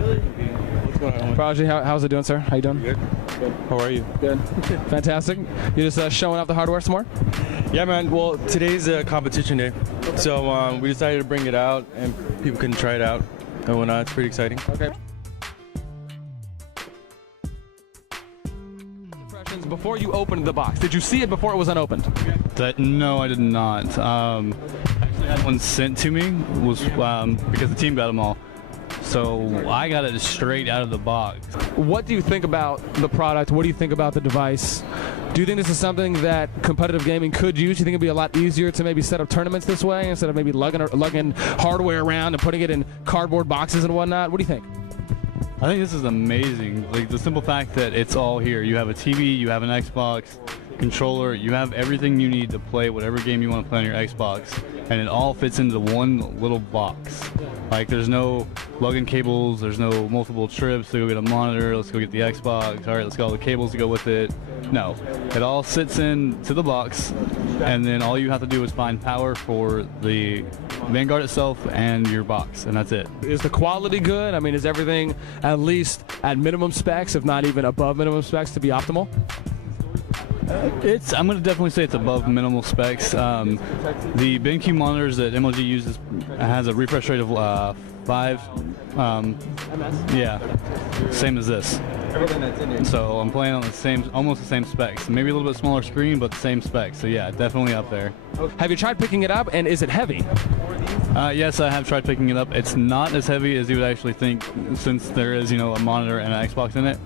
What's going on? Prod1gy, how's it doing, sir? How you doing? Good. Good. How are you? Good. Fantastic. You just showing off the hardware some more? Yeah, man. Well, today's a competition day, so we decided to bring it out, and people can try it out and whatnot. It's pretty exciting. Okay. Impressions before you opened the box. Did you see it before it was unopened? No, I did not. Actually, I had one sent to me was because the team got them all. So I got it straight out of the box. What do you think about the product? What do you think about the device? Do you think this is something that competitive gaming could use? Do you think it'd be a lot easier to maybe set up tournaments this way instead of maybe lugging hardware around and putting it in cardboard boxes and whatnot? What do you think? I think this is amazing. Like the simple fact that it's all here. You have a TV, you have an Xbox controller, you have everything you need to play whatever game you want to play on your Xbox, and it all fits into one little box. Like there's no lug-in cables, there's no multiple trips to go get a monitor, let's go get the Xbox, all right, let's get all the cables to go with it. No, it all sits into the box, and then all you have to do is find power for the Vanguard itself and your box, and that's it. Is the quality good? I mean, is everything at least at minimum specs, if not even above minimum specs, to be optimal? I'm going to definitely say it's above minimal specs. The BenQ monitors that MLG uses has a refresh rate of 5. Yeah, same as this. So I'm playing on the same, almost the same specs. Maybe a little bit smaller screen, but the same specs. So yeah, definitely up there. Have you tried picking it up, and is it heavy? Yes, I have tried picking it up. It's not as heavy as you would actually think, since there is, a monitor and an Xbox in it.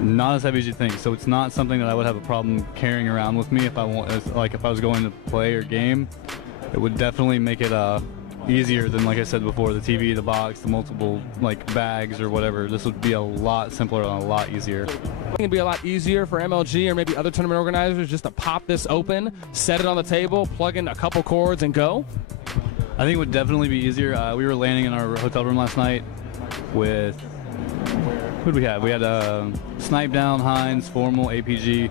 Not as heavy as you think, so it's not something that I would have a problem carrying around with me if I want, like if I was going to play or game. It would definitely make it easier than, like I said before, the TV, the box, the multiple bags or whatever. This would be a lot simpler and a lot easier. It'd be a lot easier for MLG or maybe other tournament organizers just to pop this open, set it on the table, plug in a couple cords, and go. I think it would definitely be easier. We were landing in our hotel room last night with. Who did we have? We had Snipe Down, Hines, Formal, APG.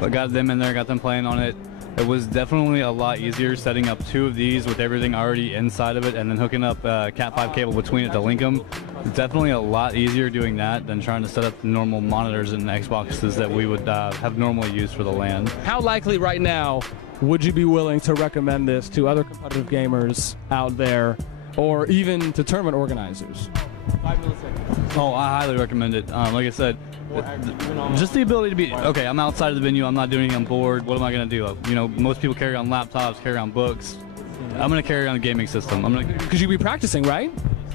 I got them in there, got them playing on it. It was definitely a lot easier setting up 2 of these with everything already inside of it and then hooking up a Cat 5 cable between it to link them. It's definitely a lot easier doing that than trying to set up the normal monitors and Xboxes that we would have normally used for the LAN. How likely right now would you be willing to recommend this to other competitive gamers out there or even to tournament organizers? 5 milliseconds. Oh, I highly recommend it. Like I said, just the ability to be, okay, I'm outside of the venue, I'm not doing anything on board, what am I going to do? Most people carry on laptops, carry on books. I'm going to carry on a gaming system. Because you'd be practicing, right?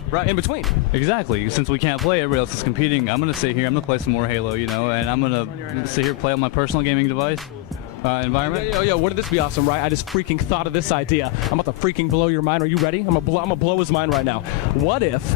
Right. In between. Exactly. Since we can't play, everybody else is competing, I'm going to sit here, I'm going to play some more Halo, and I'm going to sit here play on my personal gaming device. Environment. Yeah, wouldn't this be awesome, right? I just freaking thought of this idea. I'm about to freaking blow your mind. Are you ready? I'm gonna blow his mind right now. What if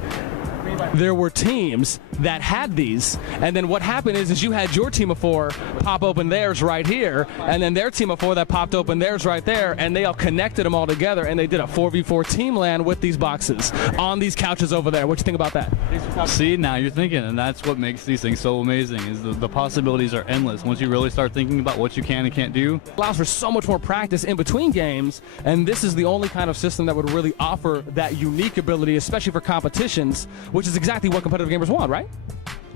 there were teams that had these, and then what happened is you had your team of 4 pop open theirs right here, and then their team of 4 that popped open theirs right there, and they all connected them all together, and they did a 4v4 team LAN with these boxes on these couches over there. What do you think about that? See, now you're thinking, and that's what makes these things so amazing, is the possibilities are endless. Once you really start thinking about what you can and can't do. It allows for so much more practice in between games, and this is the only kind of system that would really offer that unique ability, especially for competitions, which is exactly what competitive gamers want, right?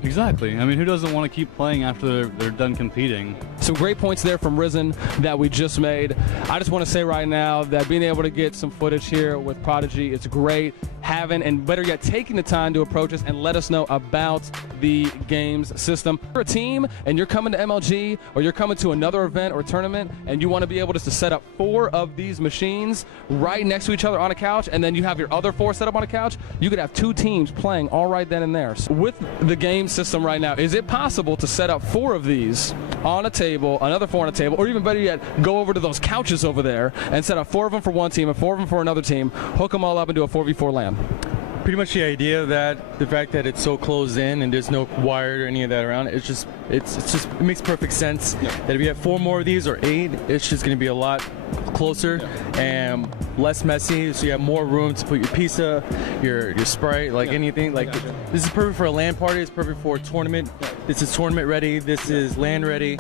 Exactly. I mean, who doesn't want to keep playing after they're done competing? Some great points there from Riz3n that we just made. I just want to say right now that being able to get some footage here with Prod1gy, it's great. Having, and better yet, taking the time to approach us and let us know about the GAEMS system. If you're a team and you're coming to MLG or you're coming to another event or tournament and you want to be able to set up 4 of these machines right next to each other on a couch, and then you have your other 4 set up on a couch, you could have 2 teams playing all right then and there. So with the GAEMS system right now, is it possible to set up 4 of these on a table, another 4 on a table, or even better yet, go over to those couches over there and set up 4 of them for one team and 4 of them for another team, hook them all up and do a 4v4 LAN? Pretty much the idea that the fact that it's so closed in and there's no wired or any of that around, it makes perfect sense. Yeah. That if you have 4 more of these or 8, it's just going to be a lot closer and less messy, so you have more room to put your pizza, your Sprite, anything. This is perfect for a LAN party. It's perfect for a tournament. This is tournament ready. This is LAN ready.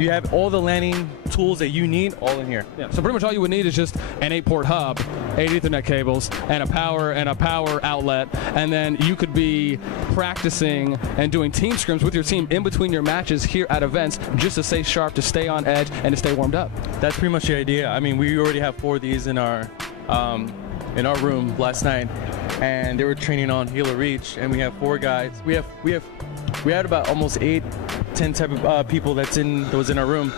you have all the landing tools that you need all in here. Yeah. So pretty much all you would need is just an 8-port hub, 8 Ethernet cables, and a power outlet, and then you could be practicing and doing team scrims with your team in between your matches here at events, just to stay sharp, to stay on edge, and to stay warmed up. That's pretty much the idea. I mean, we already have 4 of these in our room last night, and they were training on Halo Reach, and we have 4 guys. We had about almost 8-10 type of people that was in our room,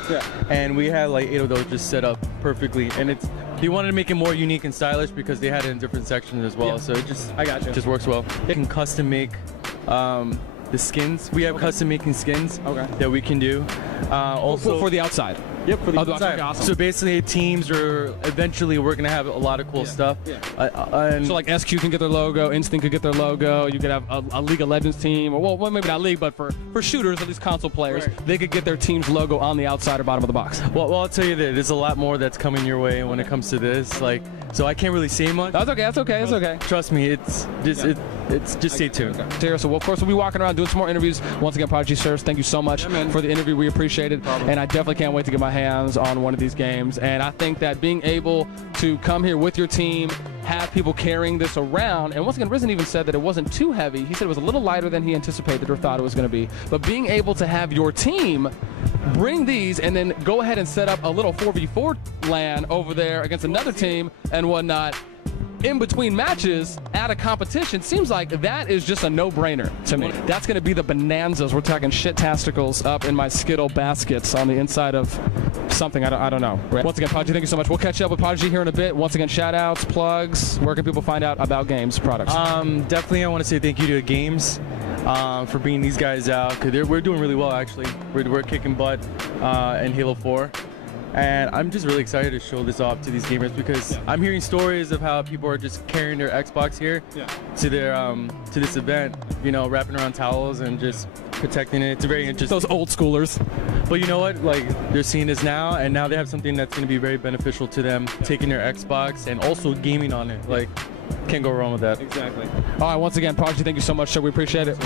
and we had like 8 of those just set up perfectly, and they wanted to make it more unique and stylish because they had it in different sections as well. So it just works well. They can custom make the skins. We have custom making skins that we can do. Also for the outside. Yep, for the outside. Awesome. So basically, teams eventually we're gonna have a lot of cool stuff. So like SQ can get their logo, Instinct could get their logo. You could have a League of Legends team, or well, maybe not League, but for shooters, at least console players, they could get their team's logo on the outside or bottom of the box. Well, I'll tell you that there's a lot more that's coming your way when it comes to this. Like, so I can't really say much. That's okay. That's okay. It's okay. Trust me, it's just stay tuned. So, well, of course, we'll be walking around doing some more interviews. Once again, Prod1gy sirs, thank you so much for the interview. We appreciate it, and I definitely can't wait to get my hands on one of these games. And I think that being able to come here with your team, have people carrying this around, and once again, Riz3n even said that it wasn't too heavy. He said it was a little lighter than he anticipated or thought it was going to be. But being able to have your team bring these and then go ahead and set up a little 4v4 LAN over there against another team and whatnot in between matches at a competition seems like that is just a no-brainer to me. That's going to be the bonanzas. We're talking shit-tasticles up in my Skittle baskets on the inside of something. I don't know. Once again, Prod1gy, thank you so much. We'll catch up with Prod1gy here in a bit. Once again, shout-outs, plugs. Where can people find out about GAEMS products? Definitely, I want to say thank you to GAEMS for bringing these guys out, because we're doing really well, actually. We're kicking butt in Halo 4. And I'm just really excited to show this off to these gamers, because I'm hearing stories of how people are just carrying their Xbox here to their to this event, you know, wrapping around towels and just protecting it. It's very interesting. Those old schoolers. But you know what? Like, they're seeing this now, and now they have something that's going to be very beneficial to them, taking their Xbox and also gaming on it. Like, can't go wrong with that. Exactly. All right, once again, Prod1gy, thank you so much, sir. We appreciate it.